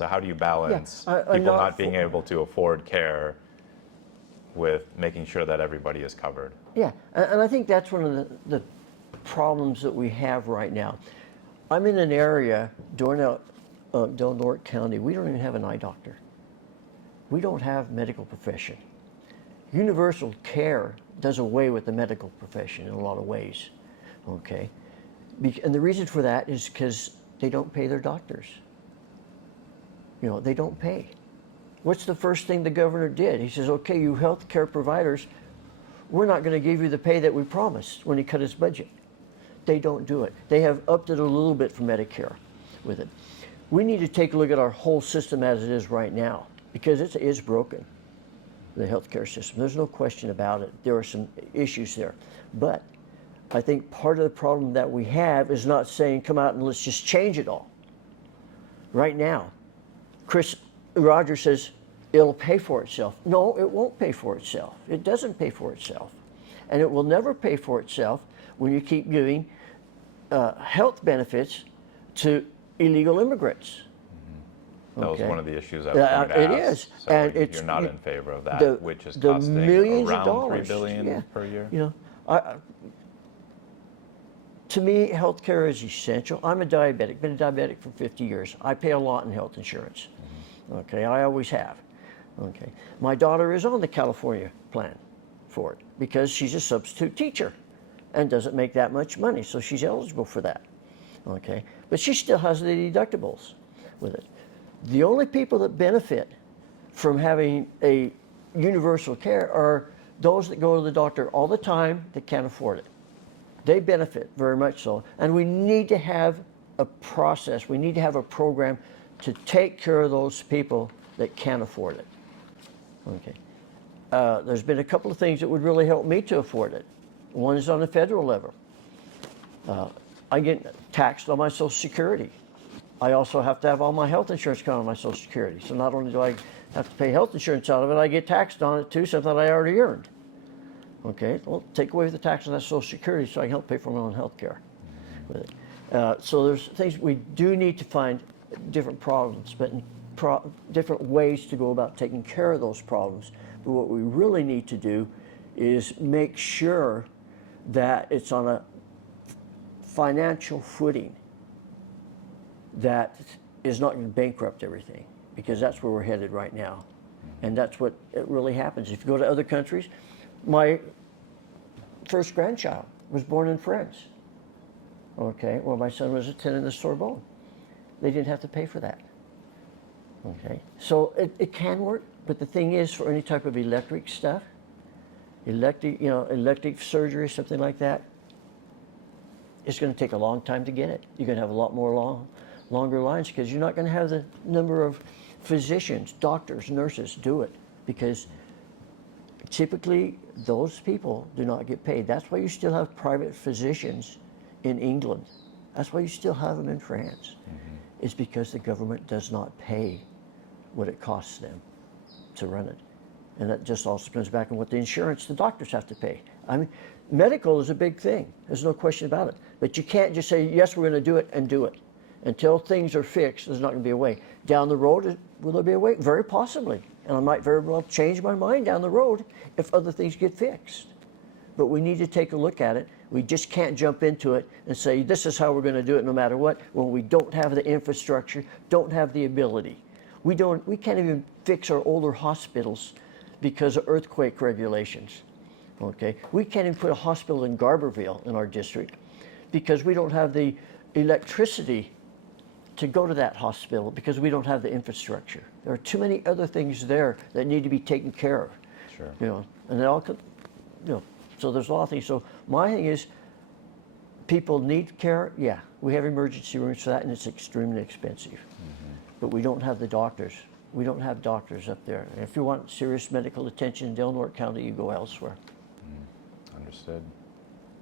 So how do you balance Yeah, people not being able to afford care with making sure that everybody is covered? Yeah, and I think that's one of the problems that we have right now. I'm in an area, Del Norte County, we don't even have an eye doctor. We don't have medical profession. Universal care does away with the medical profession in a lot of ways, okay? And the reason for that is because they don't pay their doctors. You know, they don't pay. What's the first thing the governor did? He says, okay, you health care providers, we're not going to give you the pay that we promised when he cut his budget. They don't do it. They have upped it a little bit for Medicare with it. We need to take a look at our whole system as it is right now, because it is broken, the healthcare system. There's no question about it. There are some issues there. But I think part of the problem that we have is not saying, come out and let's just change it all. Right now, Chris Rogers says, it'll pay for itself. No, it won't pay for itself. It doesn't pay for itself. And it will never pay for itself when you keep giving health benefits to illegal immigrants. Mm-hmm. That was one of the issues I was going to ask. It is. So and you're not in favor of that, which is costing around $3 billion per year? You know, to me, healthcare is essential. I'm a diabetic, been a diabetic for 50 years. I pay a lot in health insurance. Okay, I always have. Okay, my daughter is on the California plan for it because she's a substitute teacher and doesn't make that much money, so she's eligible for that. Okay, but she still has the deductibles with it. The only people that benefit from having a universal care are those that go to the doctor all the time that can't afford it. They benefit very much so, and we need to have a process. We need to have a program to take care of those people that can't afford it. Okay. There's been a couple of things that would really help me to afford it. One is on the federal level. I get taxed on my Social Security. I also have to have all my health insurance come on my Social Security. So not only do I have to pay health insurance out of it, I get taxed on it too, something I already earned. Okay, well, take away the tax on that Social Security so I can help pay for my own health care with it. So there's things we do need to find different problems, but different ways to go about taking care of those problems. But what we really need to do is make sure that it's on a financial footing that is not going to bankrupt everything, because that's where we're headed right now. And that's what it really happens. If you go to other countries, my first grandchild was born in France. Okay, well, my son was attending the Sorbonne. They didn't have to pay for that. Okay, so it can work, but the thing is, for any type of electric stuff, elective surgery, something like that, it's going to take a long time to get it. You're going to have a lot more longer lines, because you're not going to have the number of physicians, doctors, nurses do it, because typically those people do not get paid. That's why you still have private physicians in England. That's why you still have them in France. Mm-hmm. It's because the government does not pay what it costs them to run it. And that just also comes back on what the insurance the doctors have to pay. I mean, medical is a big thing. There's no question about it. But you can't just say, yes, we're going to do it, and do it. Until things are fixed, there's not going to be a way. Down the road, will there be a way? Very possibly. And I might very well change my mind down the road if other things get fixed. But we need to take a look at it. We just can't jump into it and say, this is how we're going to do it no matter what, when we don't have the infrastructure, don't have the ability. We can't even fix our older hospitals because of earthquake regulations. Okay? We can't even put a hospital in Garberville in our district because we don't have the electricity to go to that hospital, because we don't have the infrastructure. There are too many other things there that need to be taken care of. Sure. You know, and they all could, so there's a lot of things. So my thing is, people need care. Yeah, we have emergency rooms for that, and it's extremely expensive. Mm-hmm. But we don't have the doctors. We don't have doctors up there. And if you want serious medical attention in Del Norte County, you go elsewhere. Understood.